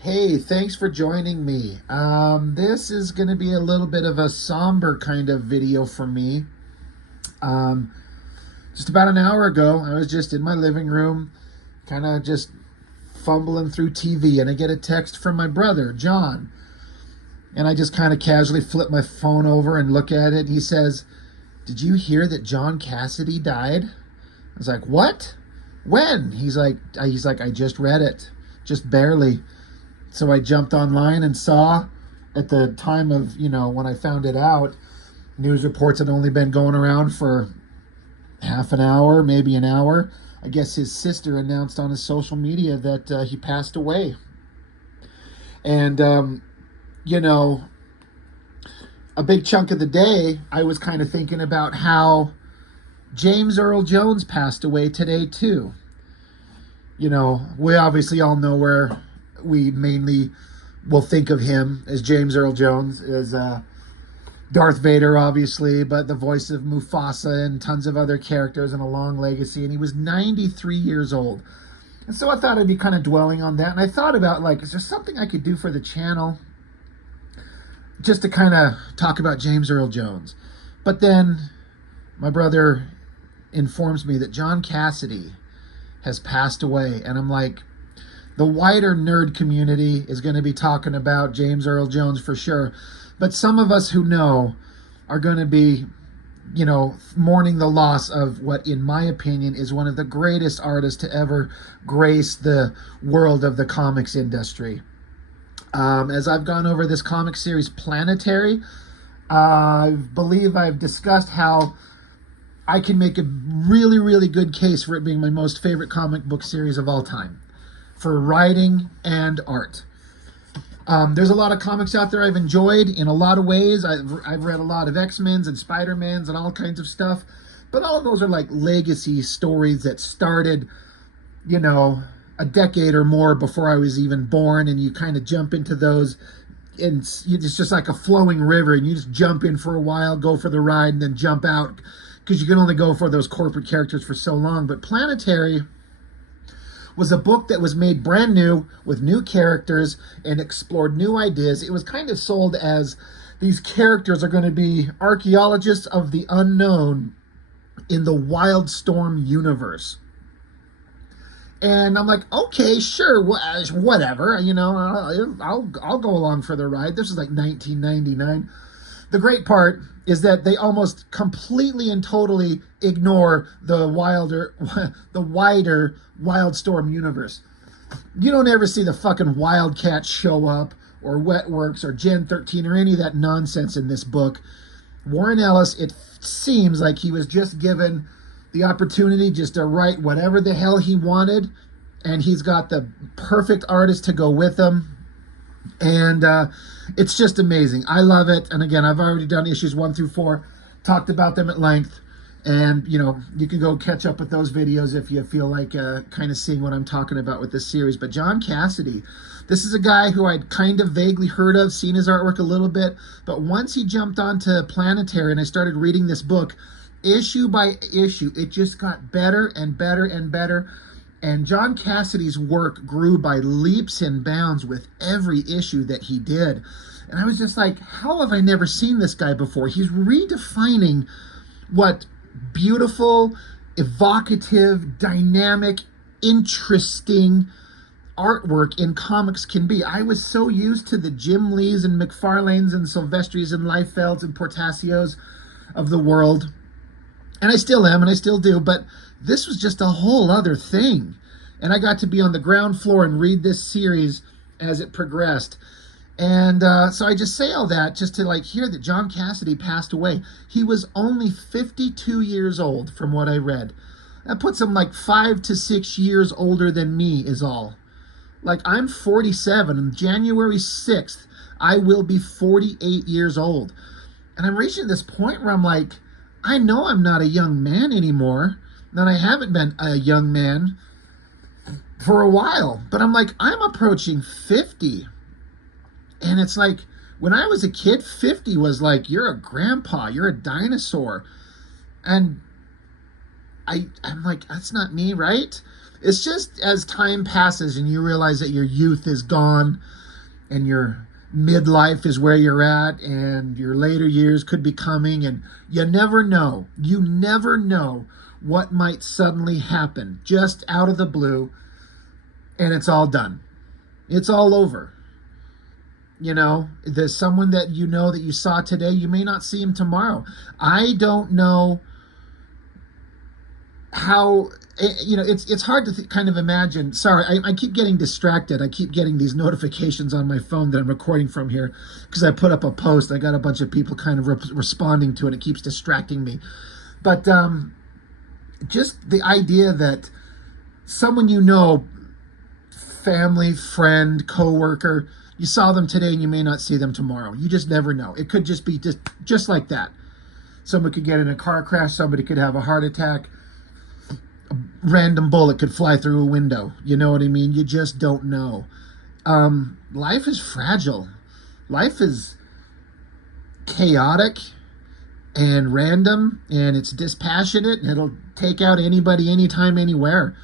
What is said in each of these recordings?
Hey, thanks for joining me. This is going to be a little bit of a somber kind of video for me. Um, just about an hour ago, I was just in my living room, kind of just fumbling through TV, and I get a text from my brother, John. And I just kind of casually flip my phone over and look at it. He says, "Did you hear that John Cassaday died?" I was like, "What? When?" He's like, "I just read it, just barely." So I jumped online and saw at the time of, when I found it out, news reports had only been going around for half an hour, maybe an hour. I guess his sister announced on his social media that he passed away. And, you know, a big chunk of the day, I was kind of thinking about how James Earl Jones passed away today, too. We obviously all know where we mainly will think of him as James Earl Jones, as Darth Vader, obviously, but the voice of Mufasa and tons of other characters and a long legacy. And he was 93 years old. And so I thought I'd be kind of dwelling on that. And I thought about, is there something I could do for the channel just to kind of talk about James Earl Jones? But then my brother informs me that John Cassaday has passed away. And I'm like, the wider nerd community is going to be talking about James Earl Jones for sure. But some of us who know are going to be, mourning the loss of what, in my opinion, is one of the greatest artists to ever grace the world of the comics industry. As I've gone over this comic series, Planetary, I believe I've discussed how I can make a really, really good case for it being my most favorite comic book series of all time, for writing and art. There's a lot of comics out there I've enjoyed in a lot of ways. I've read a lot of X-Men's and Spider-Man's and all kinds of stuff. But all of those are like legacy stories that started, a decade or more before I was even born. And you kind of jump into those, and it's just like a flowing river. And you just jump in for a while, go for the ride, and then jump out, because you can only go for those corporate characters for so long. But Planetary was a book that was made brand new with new characters and explored new ideas. It was kind of sold as these characters are going to be archaeologists of the unknown in the Wildstorm universe. And I'm like, okay, sure, whatever. I'll go along for the ride. This is like 1999. The great part is that they almost completely and totally ignore the wider Wildstorm universe. You don't ever see the fucking Wildcats show up, or Wetworks, or Gen 13, or any of that nonsense in this book. Warren Ellis, it seems like he was just given the opportunity just to write whatever the hell he wanted, and he's got the perfect artist to go with him. And it's just amazing. I love it. And again, I've already done issues 1 through 4, talked about them at length. And, you can go catch up with those videos if you feel like kind of seeing what I'm talking about with this series. But John Cassaday, this is a guy who I'd kind of vaguely heard of, seen his artwork a little bit. But once he jumped onto Planetary and I started reading this book, issue by issue, it just got better and better and better. And John Cassaday's work grew by leaps and bounds with every issue that he did. And I was just like, how have I never seen this guy before? He's redefining what beautiful, evocative, dynamic, interesting artwork in comics can be. I was so used to the Jim Lees and McFarlanes and Silvestris and Liefelds and Portasios of the world. And I still am, and I still do, but this was just a whole other thing. And I got to be on the ground floor and read this series as it progressed. And so I just say all that just to hear that John Cassaday passed away. He was only 52 years old from what I read. That puts him 5 to 6 years older than me is all. I'm 47, and January 6th, I will be 48 years old. And I'm reaching this point where I'm like, I know I'm not a young man anymore. And I haven't been a young man for a while. But I'm approaching 50. And it's when I was a kid, 50 was you're a grandpa, you're a dinosaur. And I'm like, that's not me, right? It's just as time passes and you realize that your youth is gone and your midlife is where you're at and your later years could be coming, and you never know. You never know what might suddenly happen just out of the blue, and it's all done. It's all over. You know, there's someone that you know that you saw today, you may not see him tomorrow. I don't know how, you know, it's hard to kind of imagine. Sorry, I keep getting distracted. I keep getting these notifications on my phone that I'm recording from here because I put up a post. I got a bunch of people kind of responding to it. It keeps distracting me. But just the idea that someone you know, family, friend, coworker, you saw them today and you may not see them tomorrow. You just never know. It could just be just like that. Someone could get in a car crash. Somebody could have a heart attack. A random bullet could fly through a window. You know what I mean? You just don't know. Life is fragile. Life is chaotic and random, and it's dispassionate, and it'll take out anybody, anytime, anywhere.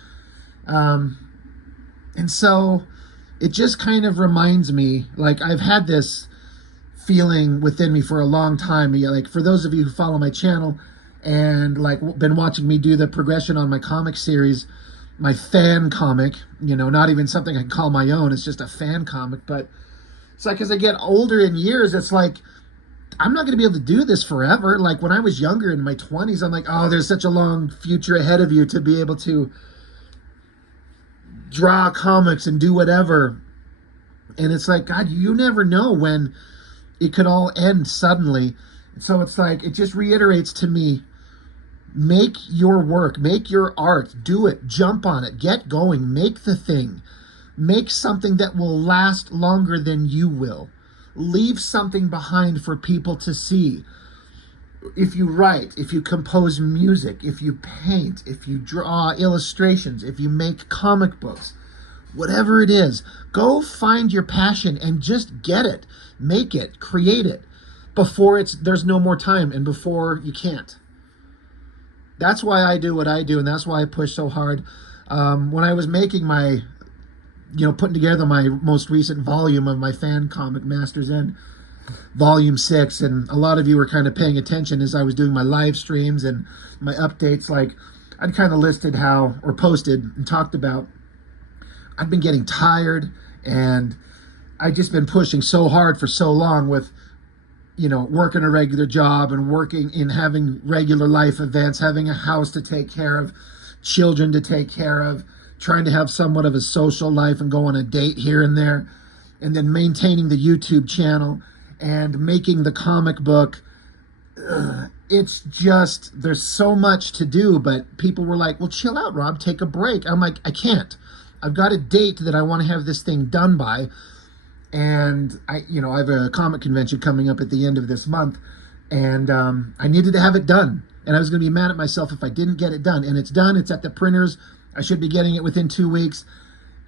And so it just kind of reminds me, like, I've had this feeling within me for a long time. Like, for those of you who follow my channel and like been watching me do the progression on my comic series, my fan comic, you know, not even something I can call my own, it's just a fan comic. But it's like, as I get older in years, it's like, I'm not going to be able to do this forever. Like, when I was younger in my 20s, I'm like, oh, there's such a long future ahead of you to be able to draw comics and do whatever. And it's like, God, you never know when it could all end suddenly. So it's like, it just reiterates to me, make your work, make your art, do it, jump on it, get going, make the thing, make something that will last longer than you will. Leave something behind for people to see. If you write, if you compose music, if you paint, if you draw illustrations, if you make comic books, whatever it is, go find your passion and just get it, make it, create it before there's no more time and before you can't. That's why I do what I do, and that's why I push so hard. When I was making my, putting together my most recent volume of my fan comic, Masters End, Volume 6, and a lot of you were kind of paying attention as I was doing my live streams and my updates. Like, I'd kind of listed how, or posted and talked about, I've been getting tired, and I've just been pushing so hard for so long with, working a regular job and working in having regular life events, having a house to take care of, children to take care of, trying to have somewhat of a social life and go on a date here and there, and then maintaining the YouTube channel and making the comic book. It's just, there's so much to do, but people were like, well, chill out, Rob, take a break. I'm like, I can't. I've got a date that I want to have this thing done by. And I have a comic convention coming up at the end of this month, and I needed to have it done. And I was going to be mad at myself if I didn't get it done. And it's done. It's at the printers. I should be getting it within 2 weeks.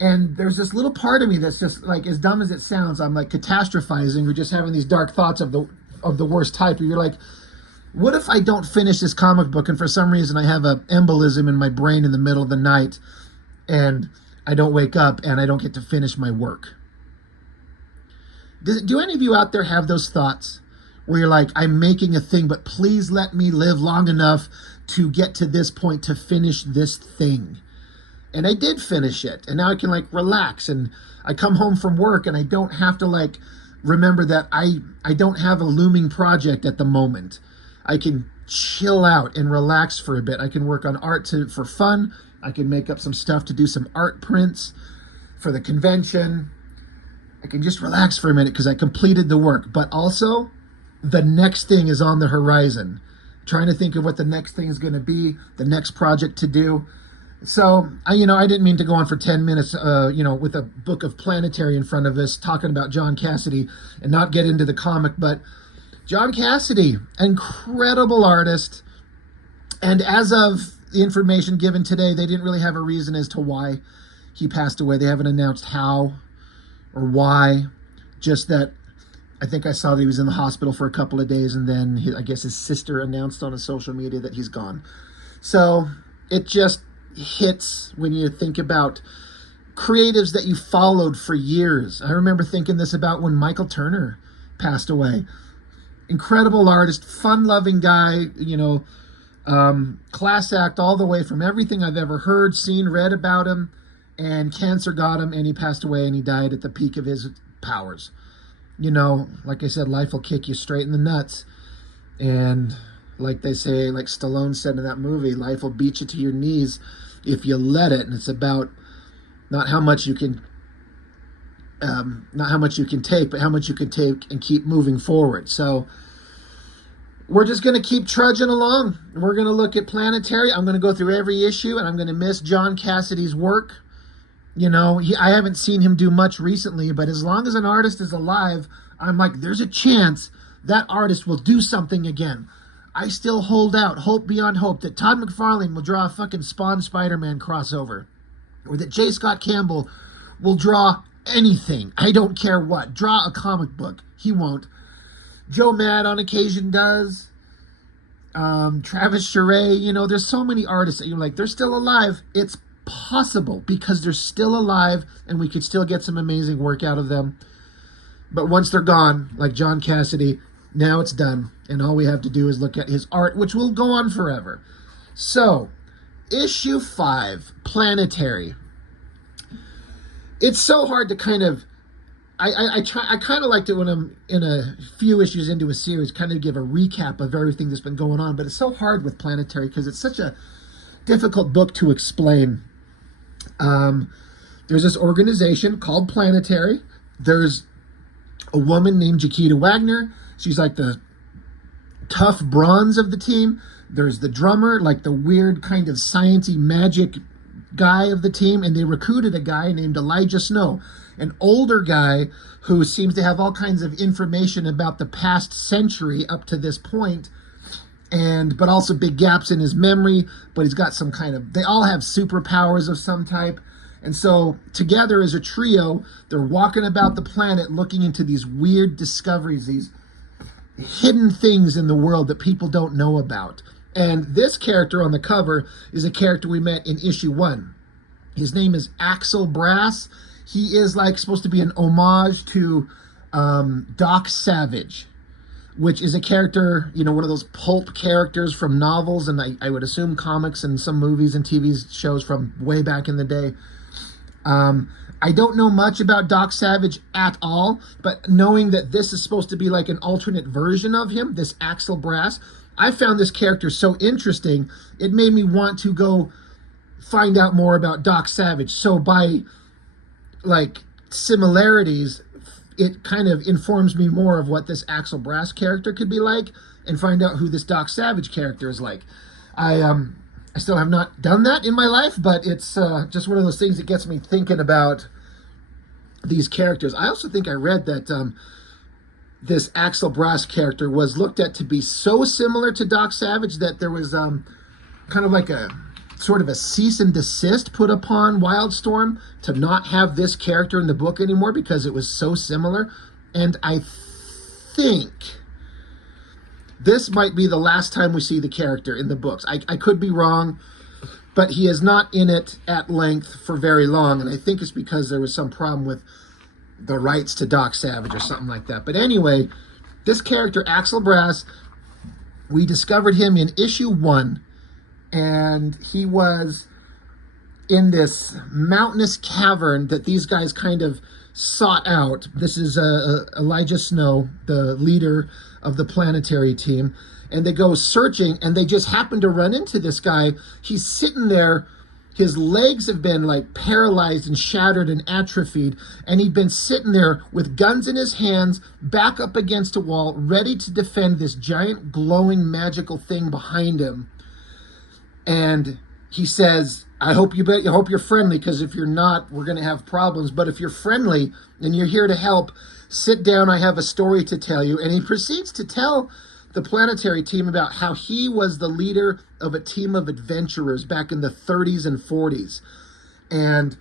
And there's this little part of me that's just like, as dumb as it sounds, I'm like catastrophizing or just having these dark thoughts of the worst type. Where you're like, what if I don't finish this comic book and for some reason I have an embolism in my brain in the middle of the night and I don't wake up and I don't get to finish my work? Do any of you out there have those thoughts where you're like, I'm making a thing, but please let me live long enough to get to this point to finish this thing? And I did finish it, and now I can relax, and I come home from work and I don't have to remember that I don't have a looming project at the moment. I can chill out and relax for a bit. I can work on art for fun. I can make up some stuff to do some art prints for the convention. I can just relax for a minute because I completed the work. But also, the next thing is on the horizon. Trying to think of what the next thing is going to be, the next project to do. So, I didn't mean to go on for 10 minutes, with a book of Planetary in front of us, talking about John Cassaday and not get into the comic. But John Cassaday, incredible artist. And as of the information given today, they didn't really have a reason as to why he passed away. They haven't announced how or why, just that I think I saw that he was in the hospital for a couple of days, and then I guess his sister announced on his social media that he's gone. So it just, hits when you think about creatives that you followed for years. I remember thinking this about when Michael Turner passed away. Incredible artist, fun-loving guy, class act all the way from everything I've ever heard, seen, read about him, and cancer got him, and he passed away, and he died at the peak of his powers. Like I said, life will kick you straight in the nuts, and like they say, like Stallone said in that movie, life will beat you to your knees if you let it. And it's about not how much you can take, but how much you can take and keep moving forward. So we're just going to keep trudging along. We're going to look at Planetary. I'm going to go through every issue, and I'm going to miss John Cassaday's work. I haven't seen him do much recently, but as long as an artist is alive, I'm like, there's a chance that artist will do something again. I still hold out, hope beyond hope, that Todd McFarlane will draw a fucking Spawn Spider-Man crossover. Or that J. Scott Campbell will draw anything. I don't care what. Draw a comic book. He won't. Joe Mad on occasion does. Travis Charest. There's so many artists that you're like, they're still alive. It's possible because they're still alive and we could still get some amazing work out of them. But once they're gone, like John Cassaday, now it's done. And all we have to do is look at his art, which will go on forever. So, issue 5, Planetary. It's so hard to kind of, I kind of liked it when I'm in a few issues into a series, kind of give a recap of everything that's been going on, but it's so hard with Planetary because it's such a difficult book to explain. There's this organization called Planetary. There's a woman named Jaquita Wagner. She's like the tough bronze of the team. There's the drummer, like the weird kind of sciencey magic guy of the team, and they recruited a guy named Elijah Snow, an older guy who seems to have all kinds of information about the past century up to this point, but also big gaps in his memory, but he's got some kind of, they all have superpowers of some type. And so together as a trio, they're walking about the planet looking into these weird discoveries, these hidden things in the world that people don't know about. And this character on the cover is a character we met in issue 1. His name is Axel Brass. He is like supposed to be an homage to Doc Savage, which is a character, one of those pulp characters from novels, and I would assume comics and some movies and TV shows from way back in the day. I don't know much about Doc Savage at all, but knowing that this is supposed to be like an alternate version of him, this Axel Brass, I found this character so interesting, it made me want to go find out more about Doc Savage. So by like similarities, it kind of informs me more of what this Axel Brass character could be like and find out who this Doc Savage character is like. I still have not done that in my life, but it's just one of those things that gets me thinking about these characters. I also think I read that this Axel Brass character was looked at to be so similar to Doc Savage that there was kind of like a sort of a cease and desist put upon Wildstorm to not have this character in the book anymore because it was so similar. And I think this might be the last time we see the character in the books. I could be wrong, but he is not in it at length for very long, and I think it's because there was some problem with the rights to Doc Savage or something like that. But anyway, this character, Axel Brass, we discovered him in issue 1, and he was in this mountainous cavern that these guys kind of sought out. This is Elijah Snow, the leader of the Planetary team, and they go searching, and they just happen to run into this guy. He's sitting there. His legs have been like paralyzed and shattered and atrophied, and he'd been sitting there with guns in his hands, back up against a wall, ready to defend this giant glowing magical thing behind him. And he says, I hope you're friendly, because if you're not, we're going to have problems. But if you're friendly and you're here to help, sit down, I have a story to tell you. And he proceeds to tell the Planetary team about how he was the leader of a team of adventurers back in the 30s and 40s, and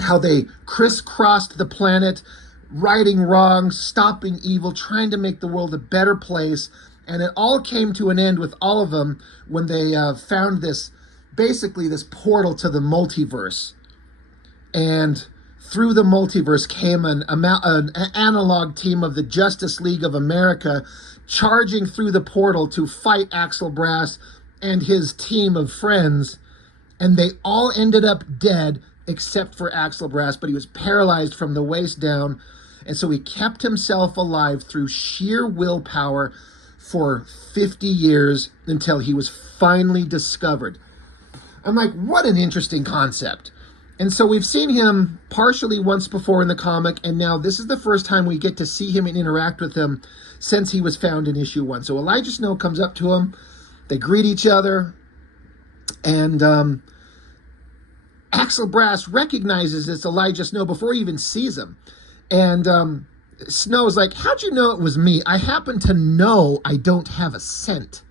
how they crisscrossed the planet, righting wrongs, stopping evil, trying to make the world a better place. And it all came to an end with all of them when they found this basically this portal to the multiverse. And through the multiverse came an analog team of the Justice League of America charging through the portal to fight Axel Brass and his team of friends. And they all ended up dead except for Axel Brass, but he was paralyzed from the waist down. And so he kept himself alive through sheer willpower for 50 years until he was finally discovered. I'm like, what an interesting concept. And so we've seen him partially once before in the comic, and now this is the first time we get to see him and interact with him since he was found in issue 1. So Elijah Snow comes up to him, they greet each other, and Axel Brass recognizes it's Elijah Snow before he even sees him. And Snow's like, how'd you know it was me? I happen to know I don't have a scent.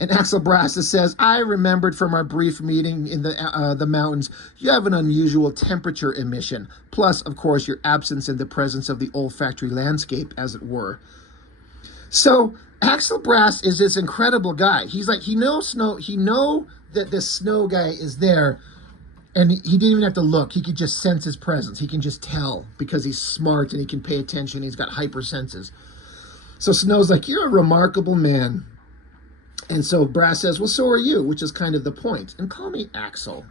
And Axel Brass says, I remembered from our brief meeting in the mountains, you have an unusual temperature emission. Plus, of course, your absence in the presence of the olfactory landscape, as it were. So Axel Brass is this incredible guy. He's like, he knows that this Snow guy is there. And he didn't even have to look. He could just sense his presence. He can just tell because he's smart and he can pay attention. He's got hyper senses. So Snow's like, you're a remarkable man. And so Brass says, well, so are you, which is kind of the point. And call me Axel.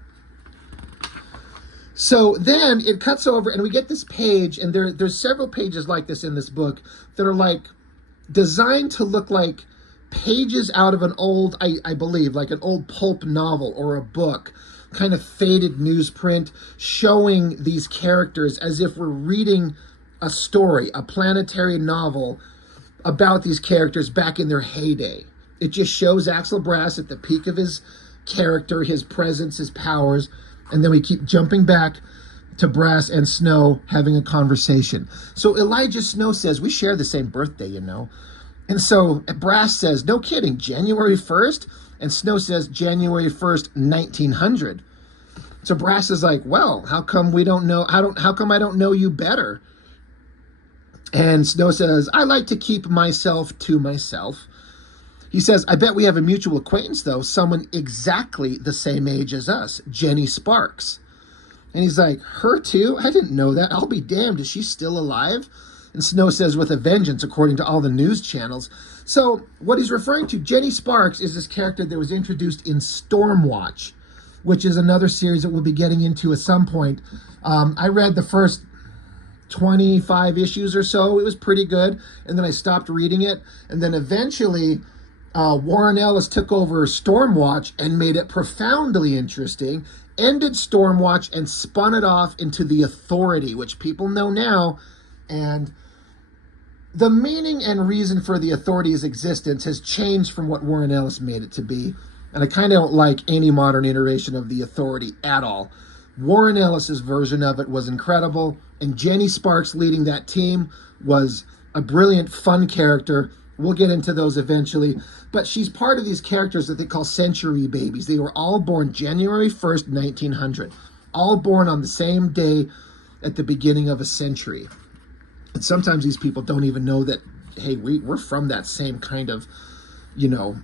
So then it cuts over and we get this page, and there's several pages like this in this book that are like designed to look like pages out of an old, I believe, like an old pulp novel or a book, kind of faded newsprint, showing these characters as if we're reading a story, a planetary novel about these characters back in their heyday. It just shows Axel Brass at the peak of his character, his presence, his powers, and then we keep jumping back to Brass and Snow having a conversation. So Elijah Snow says, we share the same birthday, you know. And so Brass says, no kidding, January 1st? And Snow says, January 1st, 1900. So Brass is like, well, how come we don't know, how come I don't know you better? And Snow says, I like to keep myself to myself. He says, I bet we have a mutual acquaintance, though, someone exactly the same age as us, Jenny Sparks. And he's like, her too? I didn't know that. I'll be damned. Is she still alive? And Snow says, with a vengeance, according to all the news channels. So what he's referring to, Jenny Sparks, is this character that was introduced in Stormwatch, which is another series that we'll be getting into at some point. I read the first 25 issues or so. It was pretty good. And then I stopped reading it. And then eventually Warren Ellis took over Stormwatch and made it profoundly interesting, ended Stormwatch and spun it off into The Authority, which people know now. And the meaning and reason for The Authority's existence has changed from what Warren Ellis made it to be. And I kind of don't like any modern iteration of The Authority at all. Warren Ellis's version of it was incredible, and Jenny Sparks leading that team was a brilliant, fun character. We'll get into those eventually. But she's part of these characters that they call century babies. They were all born January 1st, 1900. All born on the same day at the beginning of a century. And sometimes these people don't even know that, hey, we're from that same kind of,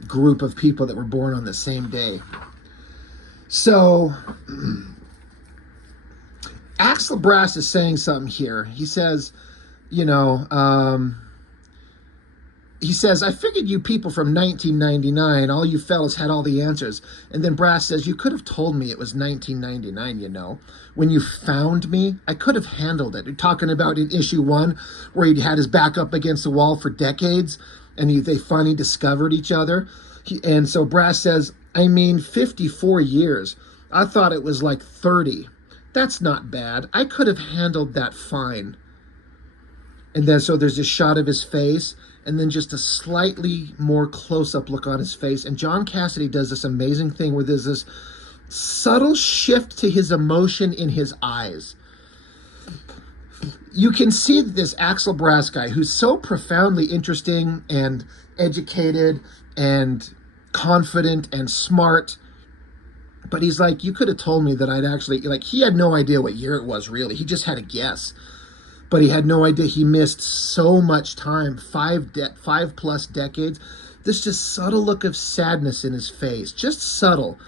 group of people that were born on the same day. So Axel Brass is saying something here. He says, he says, I figured you people from 1999, all you fellas had all the answers. And then Brass says, you could have told me it was 1999, When you found me, I could have handled it. You're talking about in issue 1, where he had his back up against the wall for decades, and they finally discovered each other. And so Brass says, 54 years. I thought it was like 30. That's not bad. I could have handled that fine. And then so there's this shot of his face, and then just a slightly more close-up look on his face. And John Cassaday does this amazing thing where there's this subtle shift to his emotion in his eyes. You can see this Axel Brass guy, who's so profoundly interesting and educated and confident and smart, but he's like, you could have told me that I'd actually, he had no idea what year it was, really. He just had a guess. But he had no idea he missed so much time, 5+ decades. This just subtle look of sadness in his face, just subtle.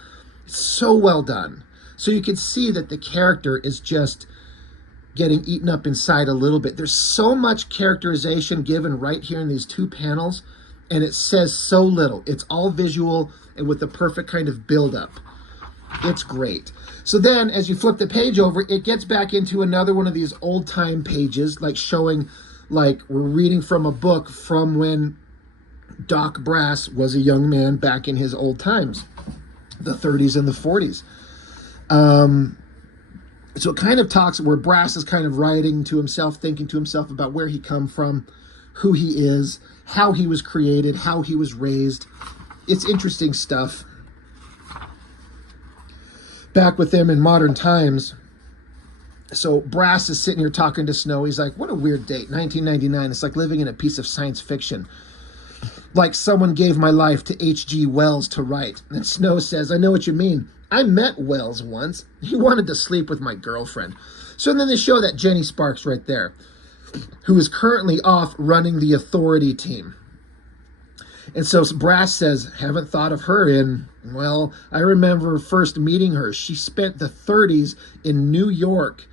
It's so well done. So you can see that the character is just getting eaten up inside a little bit. There's so much characterization given right here in these 2 panels, and it says so little. It's all visual and with the perfect kind of build-up. It's great. So then, as you flip the page over, it gets back into another one of these old-time pages, like showing, like we're reading from a book from when Doc Brass was a young man back in his old times, the 30s and the 40s. So it kind of talks where Brass is kind of writing to himself, thinking to himself about where he come from, who he is, how he was created, how he was raised. It's interesting stuff. Back with them in modern times. So Brass is sitting here talking to Snow. He's like, what a weird date, 1999. It's like living in a piece of science fiction. Like someone gave my life to H.G. Wells to write. And Snow says, I know what you mean. I met Wells once. He wanted to sleep with my girlfriend. So then they show that Jenny Sparks right there, who is currently off running the Authority team. And so Brass says, haven't thought of her in, well, I remember first meeting her. She spent the 30s in New York.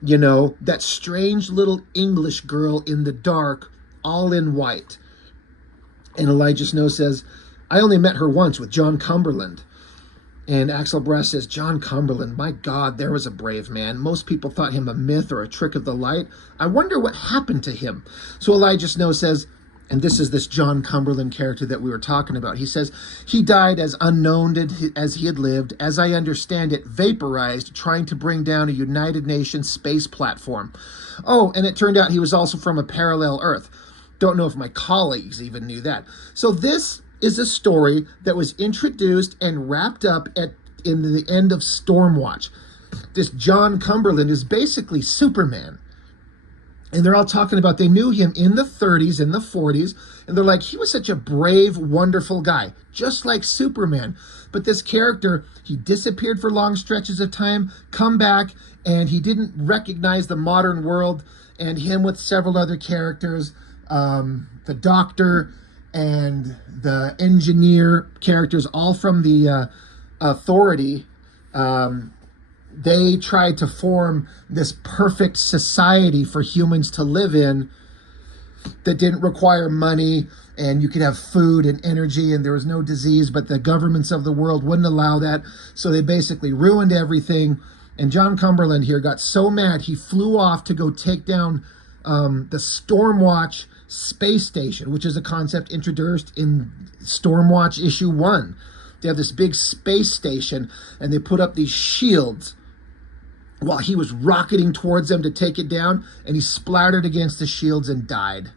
You know, that strange little English girl in the dark, all in white. And Elijah Snow says, I only met her once with John Cumberland. And Axel Brass says, John Cumberland, my God, there was a brave man. Most people thought him a myth or a trick of the light. I wonder what happened to him. So Elijah Snow says, and this is this John Cumberland character that we were talking about. He says, he died as unknown as he had lived, as I understand it, vaporized, trying to bring down a United Nations space platform. Oh, and it turned out he was also from a parallel Earth. Don't know if my colleagues even knew that. So this is a story that was introduced and wrapped up in the end of Stormwatch. This John Cumberland is basically Superman. And they're all talking about they knew him in the 30s and the 40s. And they're like, he was such a brave, wonderful guy, just like Superman. But this character, he disappeared for long stretches of time, come back, and he didn't recognize the modern world. And him with several other characters, the doctor and the engineer characters, all from the Authority, they tried to form this perfect society for humans to live in that didn't require money, and you could have food and energy, and there was no disease, but the governments of the world wouldn't allow that, so they basically ruined everything. And John Cumberland here got so mad, he flew off to go take down the Stormwatch space station, which is a concept introduced in Stormwatch issue 1. They have this big space station, and they put up these shields while he was rocketing towards them to take it down, and he splattered against the shields and died.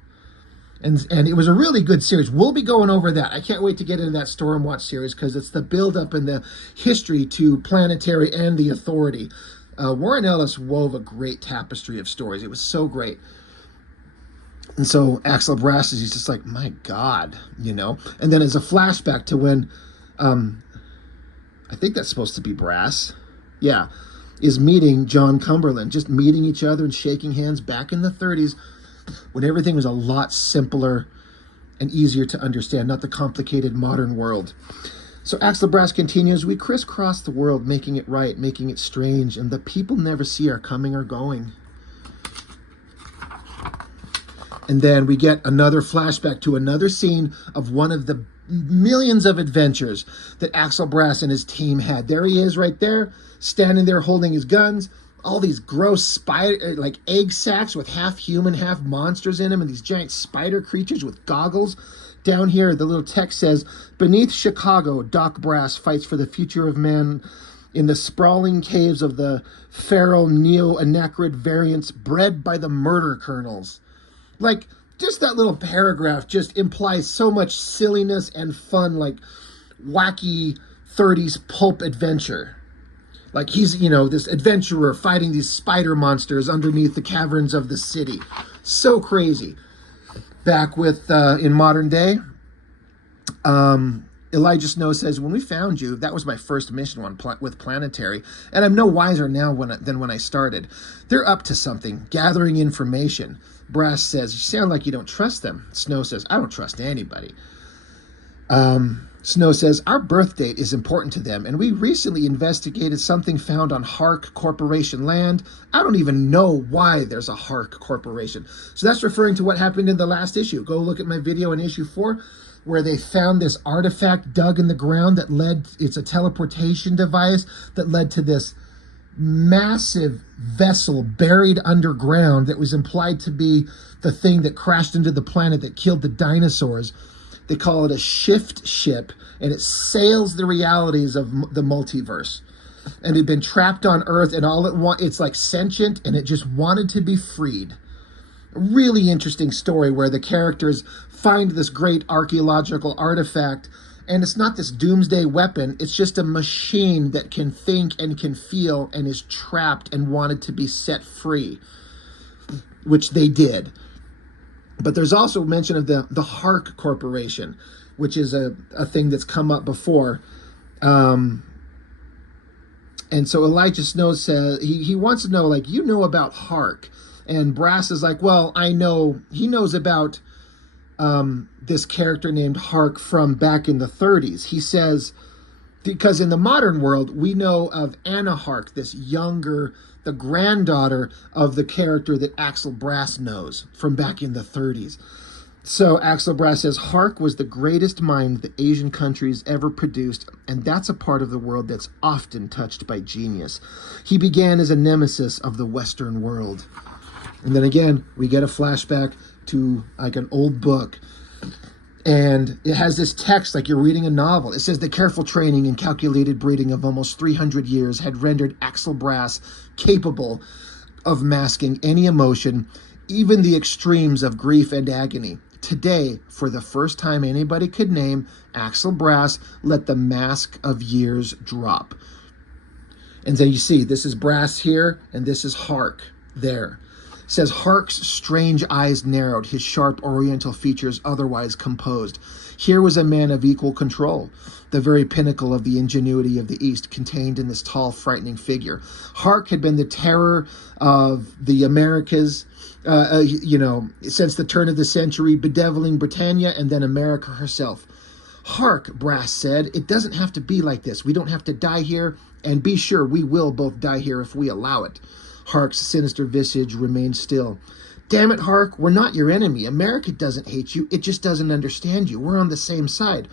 And it was a really good series. We'll be going over that. I can't wait to get into that Stormwatch series because it's the build-up and the history to Planetary and the Authority. Warren Ellis wove a great tapestry of stories. It was so great. And so Axel Brass is just like, my God, you know. And then as a flashback to when, I think that's supposed to be Brass. Yeah. Is meeting John Cumberland, just meeting each other and shaking hands back in the 30s when everything was a lot simpler and easier to understand, not the complicated modern world. So Axel Brass continues, we crisscross the world, making it right, making it strange, and the people never see our coming or going. And then we get another flashback to another scene of one of the millions of adventures that Axel Brass and his team had. There he is right there, standing there holding his guns, all these gross spider, like egg sacs with half human, half monsters in them, and these giant spider creatures with goggles. Down here, the little text says, beneath Chicago, Doc Brass fights for the future of man in the sprawling caves of the feral neo-anacrid variants bred by the murder kernels. Like, just that little paragraph just implies so much silliness and fun, like wacky 30s pulp adventure. Like he's, you know, this adventurer fighting these spider monsters underneath the caverns of the city. So crazy. Back with, in modern day, Elijah Snow says, when we found you, that was my first mission with Planetary, and I'm no wiser now than when I started. They're up to something, gathering information. Brass says, you sound like you don't trust them. Snow says, I don't trust anybody. Snow says, our birth date is important to them, and we recently investigated something found on Hark Corporation land. I don't even know why there's a Hark Corporation. So that's referring to what happened in the last issue. Go look at my video in issue 4, where they found this artifact dug in the ground that led, it's a teleportation device that led to this massive vessel buried underground that was implied to be the thing that crashed into the planet that killed the dinosaurs. They call it a shift ship, and it sails the realities of the multiverse. And it had been trapped on Earth, and it's like sentient, and it just wanted to be freed. A really interesting story where the characters find this great archaeological artifact, and it's not this doomsday weapon, it's just a machine that can think and can feel and is trapped and wanted to be set free, which they did. But there's also mention of the Hark Corporation, which is a thing that's come up before. And so Elijah Snow says, he wants to know, like, you know about Hark. And Brass is like, well, I know, he knows about this character named Hark from back in the 30s. He says, because in the modern world, we know of Anna Hark, this younger, the granddaughter of the character that Axel Brass knows from back in the 30s. So Axel Brass says, Hark was the greatest mind the Asian countries ever produced, and that's a part of the world that's often touched by genius. He began as a nemesis of the Western world. And then again, we get a flashback to like an old book. And it has this text like you're reading a novel. It says the careful training and calculated breeding of almost 300 years had rendered Axel Brass capable of masking any emotion, even the extremes of grief and agony. Today, for the first time anybody could name, Axel Brass let the mask of years drop. And so you see, this is Brass here, and this is Hark there. It says Hark's strange eyes narrowed, his sharp oriental features otherwise composed. Here was a man of equal control, the very pinnacle of the ingenuity of the East contained in this tall, frightening figure. Hark had been the terror of the Americas, since the turn of the century, bedeviling Britannia and then America herself. Hark, Brass said, it doesn't have to be like this. We don't have to die here, and be sure we will both die here if we allow it. Hark's sinister visage remained still. Damn it, Hark, we're not your enemy. America doesn't hate you. It just doesn't understand you. We're on the same side.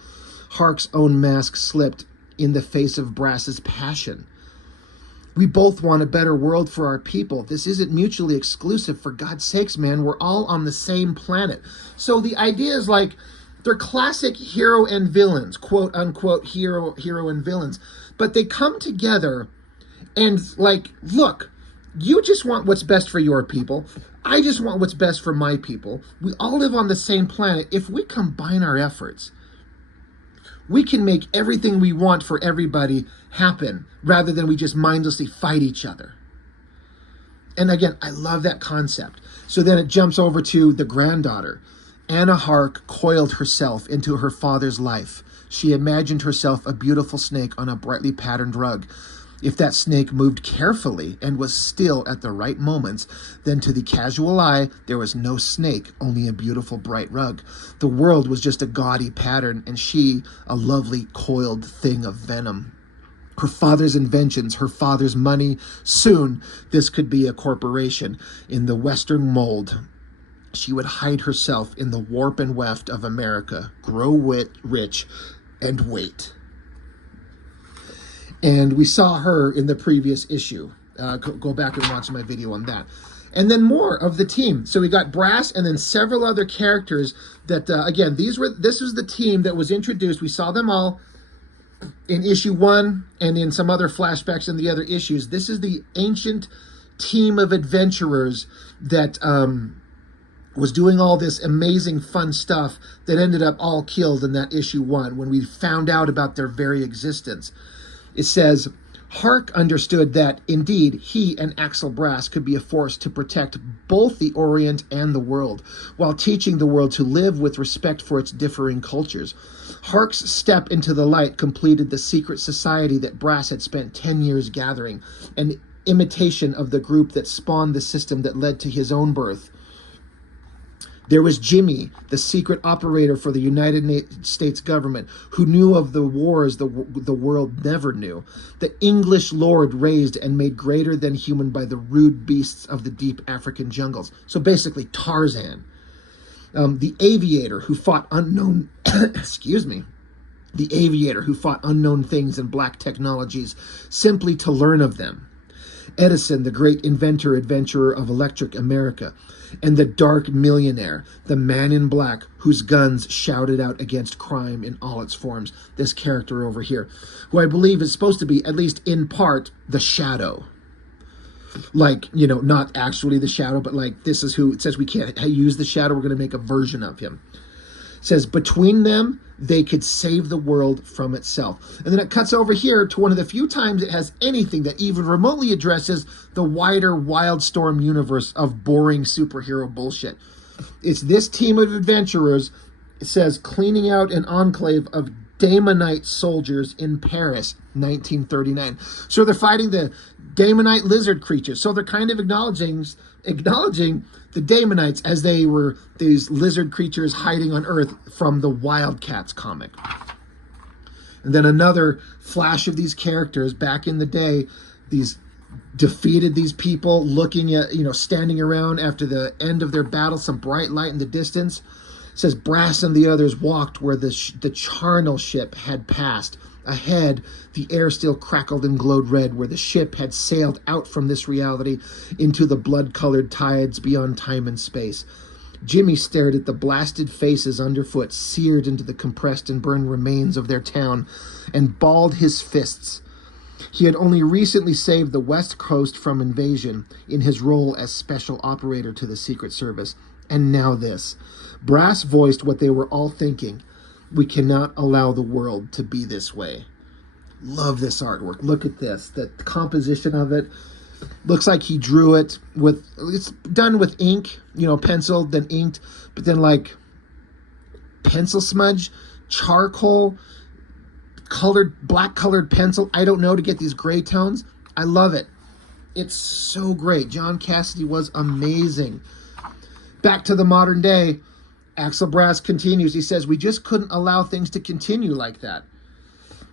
Hark's own mask slipped in the face of Brass's passion. We both want a better world for our people. This isn't mutually exclusive. For God's sakes, man, we're all on the same planet. So the idea is like, they're classic hero and villains, quote unquote hero and villains. But they come together and like, look, you just want what's best for your people. I just want what's best for my people. We all live on the same planet. If we combine our efforts, we can make everything we want for everybody happen rather than we just mindlessly fight each other. And again, I love that concept. So then it jumps over to the granddaughter. Anna Hark coiled herself into her father's life. She imagined herself a beautiful snake on a brightly patterned rug. If that snake moved carefully and was still at the right moments, then to the casual eye, there was no snake, only a beautiful bright rug. The world was just a gaudy pattern, and she, a lovely coiled thing of venom. Her father's inventions, her father's money, soon this could be a corporation in the Western mold. She would hide herself in the warp and weft of America, grow rich, and wait. And we saw her in the previous issue. Go back and watch my video on that. And then more of the team. So we got Brass and then several other characters that, again, this was the team that was introduced. We saw them all in issue 1 and in some other flashbacks in the other issues. This is the ancient team of adventurers that was doing all this amazing fun stuff that ended up all killed in that issue 1 when we found out about their very existence. It says, Hark understood that, indeed, he and Axel Brass could be a force to protect both the Orient and the world, while teaching the world to live with respect for its differing cultures. Hark's step into the light completed the secret society that Brass had spent 10 years gathering, an imitation of the group that spawned the system that led to his own birth. There was Jimmy, the secret operator for the United States government, who knew of the wars the world never knew. The English lord raised and made greater than human by the rude beasts of the deep African jungles. So basically Tarzan. The aviator who fought unknown, excuse me, the aviator who fought unknown things and black technologies simply to learn of them. Edison, the great adventurer of electric America, and the dark millionaire, the man in black whose guns shouted out against crime in all its forms. This character over here, who I believe is supposed to be, at least in part, the Shadow. Like, you know, not actually the Shadow, but like, this is who, it says we can't use the Shadow, we're going to make a version of him. It says, between them, they could save the world from itself. And then it cuts over here to one of the few times it has anything that even remotely addresses the wider Wildstorm universe of boring superhero bullshit. It's this team of adventurers, it says, cleaning out an enclave of Daemonite soldiers in Paris, 1939. So they're fighting the Daemonite lizard creatures. So they're kind of acknowledging the Daemonites as they were these lizard creatures hiding on Earth from the Wildcats comic. And then another flash of these characters back in the day, these defeated these people, looking at, you know, standing around after the end of their battle, some bright light in the distance. It says Brass and the others walked where the charnel ship had passed. Ahead, the air still crackled and glowed red, where the ship had sailed out from this reality into the blood-colored tides beyond time and space. Jimmy stared at the blasted faces underfoot, seared into the compressed and burned remains of their town, and balled his fists. He had only recently saved the West Coast from invasion in his role as special operator to the Secret Service. And now this. Brass voiced what they were all thinking. We cannot allow the world to be this way. Love this artwork. Look at this. The composition of it. Looks like he drew it with, it's done with ink, you know, penciled, then inked, but then like pencil smudge, charcoal, black colored pencil, I don't know, to get these gray tones. I love it. It's so great. John Cassaday was amazing. Back to the modern day, Axel Brass continues. He says, we just couldn't allow things to continue like that.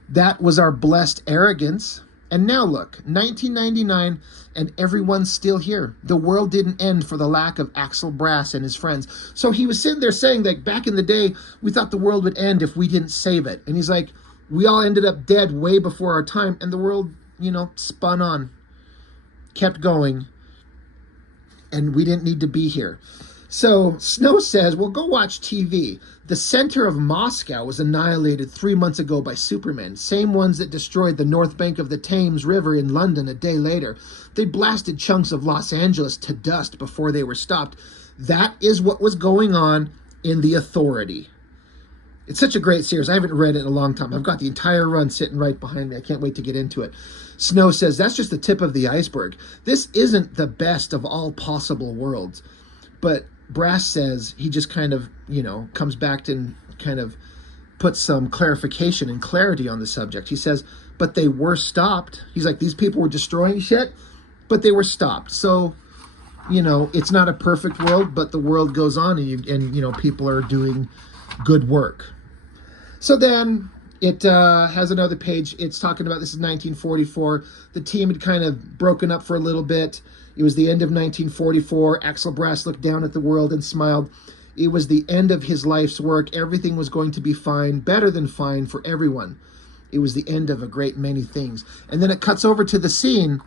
That was our blessed arrogance. And now look, 1999, and everyone's still here. The world didn't end for the lack of Axel Brass and his friends. So he was sitting there saying that back in the day, we thought the world would end if we didn't save it. And he's like, we all ended up dead way before our time, and the world, you know, spun on, kept going, and we didn't need to be here. So Snow says, well, go watch TV. The center of Moscow was annihilated 3 months ago by Supermen, same ones that destroyed the north bank of the Thames River in London a day later. They blasted chunks of Los Angeles to dust before they were stopped. That is what was going on in The Authority. It's such a great series. I haven't read it in a long time. I've got the entire run sitting right behind me. I can't wait to get into it. Snow says, that's just the tip of the iceberg. This isn't the best of all possible worlds. But Brass says he just kind of, you know, comes back and kind of puts some clarification and clarity on the subject. He says, but they were stopped. He's like, these people were destroying shit, but they were stopped. So, you know, it's not a perfect world, but the world goes on, and you know, people are doing good work. So then it has another page. It's talking about, this is 1944. The team had kind of broken up for a little bit. It was the end of 1944. Axel Brass looked down at the world and smiled. It was the end of his life's work. Everything was going to be fine, better than fine for everyone. It was the end of a great many things. And then it cuts over to the scene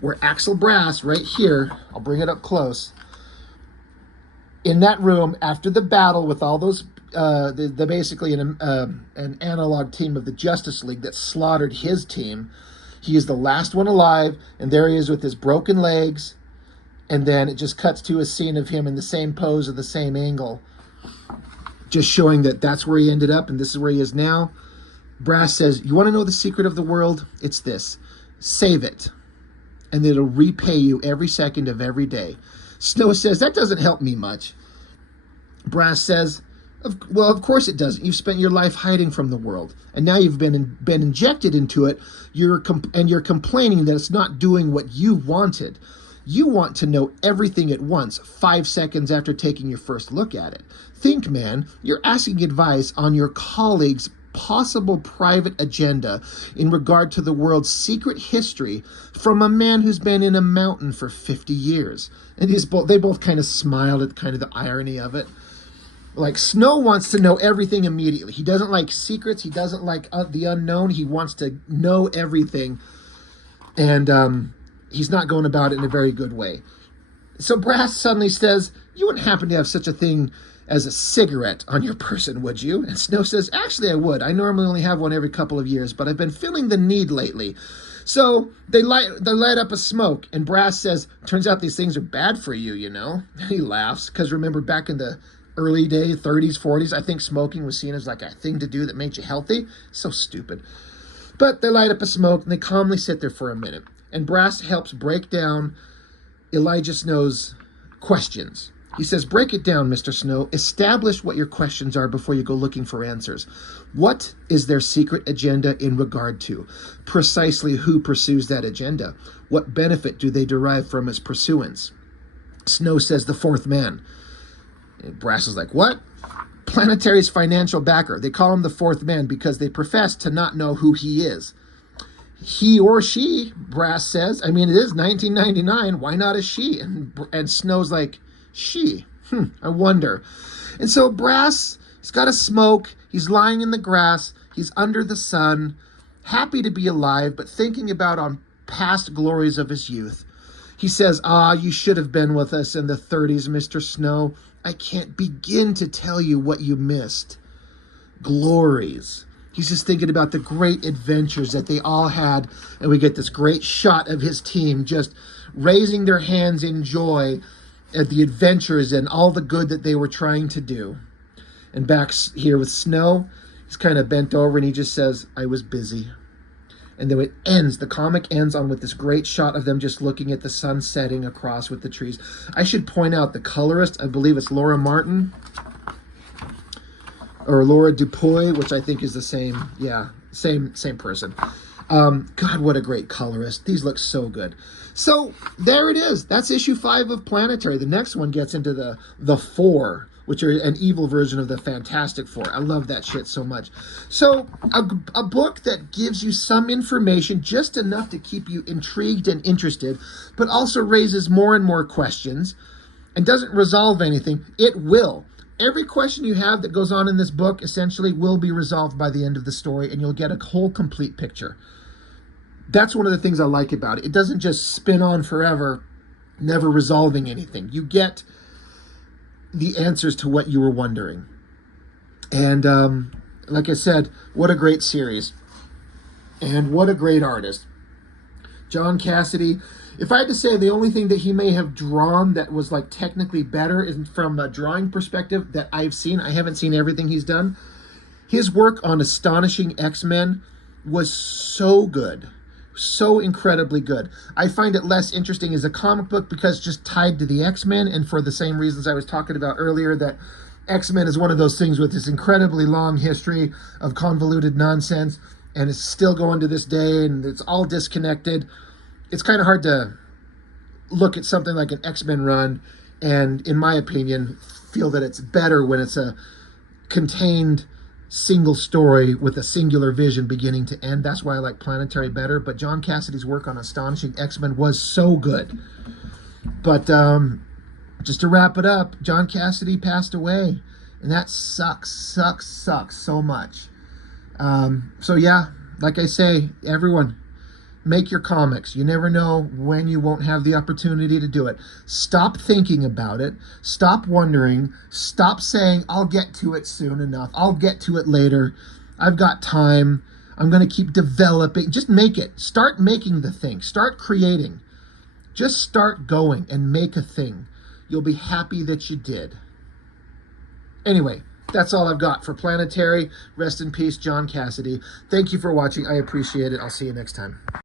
where Axel Brass, right here, I'll bring it up close, in that room after the battle with all those, basically an analog team of the Justice League that slaughtered his team. He is the last one alive, and there he is with his broken legs, and then it just cuts to a scene of him in the same pose or the same angle, just showing that that's where he ended up, and this is where he is now. Brass says, you want to know the secret of the world? It's this. Save it, and it'll repay you every second of every day. Snow says, that doesn't help me much. Brass says, well, of course it doesn't. You've spent your life hiding from the world, and now you've been injected into it. You're complaining that it's not doing what you wanted. You want to know everything at once 5 seconds after taking your first look at it. Think, man, you're asking advice on your colleague's possible private agenda in regard to the world's secret history from a man who's been in a mountain for 50 years. And they both kind of smiled at kind of the irony of it. Like, Snow wants to know everything immediately. He doesn't like secrets. He doesn't like the unknown. He wants to know everything. And he's not going about it in a very good way. So Brass suddenly says, you wouldn't happen to have such a thing as a cigarette on your person, would you? And Snow says, actually, I would. I normally only have one every couple of years, but I've been feeling the need lately. So they light up a smoke, and Brass says, turns out these things are bad for you, you know? And he laughs, because remember back in the early days, 30s, 40s, I think smoking was seen as like a thing to do that made you healthy. So stupid. But they light up a smoke, and they calmly sit there for a minute. And Brass helps break down Elijah Snow's questions. He says, break it down, Mr. Snow. Establish what your questions are before you go looking for answers. What is their secret agenda in regard to? Precisely who pursues that agenda? What benefit do they derive from its pursuance? Snow says, the fourth man. And Brass is like, what? Planetary's financial backer. They call him the fourth man because they profess to not know who he is. He or she, Brass says. I mean, it is 1999. Why not a she? And Snow's like, she. I wonder. And so Brass, he's got a smoke. He's lying in the grass. He's under the sun, happy to be alive, but thinking about on past glories of his youth. He says, you should have been with us in the 30s, Mr. Snow. I can't begin to tell you what you missed. Glories. He's just thinking about the great adventures that they all had. And we get this great shot of his team just raising their hands in joy at the adventures and all the good that they were trying to do. And back here with Snow, he's kind of bent over and he just says, I was busy. And then it ends, the comic ends on with this great shot of them just looking at the sun setting across with the trees. I should point out the colorist, I believe it's Laura Martin, or Laura Dupuy, which I think is the same, same person. God, what a great colorist. These look so good. So there it is. That's issue 5 of Planetary. The next one gets into the Four, which are an evil version of the Fantastic Four. I love that shit so much. So a book that gives you some information, just enough to keep you intrigued and interested, but also raises more and more questions and doesn't resolve anything. It will. Every question you have that goes on in this book essentially will be resolved by the end of the story, and you'll get a whole complete picture. That's one of the things I like about it. It doesn't just spin on forever, never resolving anything. You get the answers to what you were wondering. And like I said, what a great series. And what a great artist. John Cassaday. If I had to say the only thing that he may have drawn that was like technically better is from a drawing perspective that I've seen. I haven't seen everything he's done. His work on Astonishing X-Men was so good. So incredibly good. I find it less interesting as a comic book because it's just tied to the X-Men, and for the same reasons I was talking about earlier, that X-Men is one of those things with this incredibly long history of convoluted nonsense, and it's still going to this day, and it's all disconnected. It's kind of hard to look at something like an X-Men run and, in my opinion, feel that it's better when it's a contained single story with a singular vision beginning to end. That's why I like Planetary better. But John Cassaday's work on Astonishing X-Men was so good. But just to wrap it up, John Cassaday passed away. And that sucks so much. So yeah, like I say, everyone, make your comics. You never know when you won't have the opportunity to do it. Stop thinking about it. Stop wondering. Stop saying, I'll get to it soon enough. I'll get to it later. I've got time. I'm going to keep developing. Just make it. Start making the thing. Start creating. Just start going and make a thing. You'll be happy that you did. Anyway, that's all I've got for Planetary. Rest in peace, John Cassaday. Thank you for watching. I appreciate it. I'll see you next time.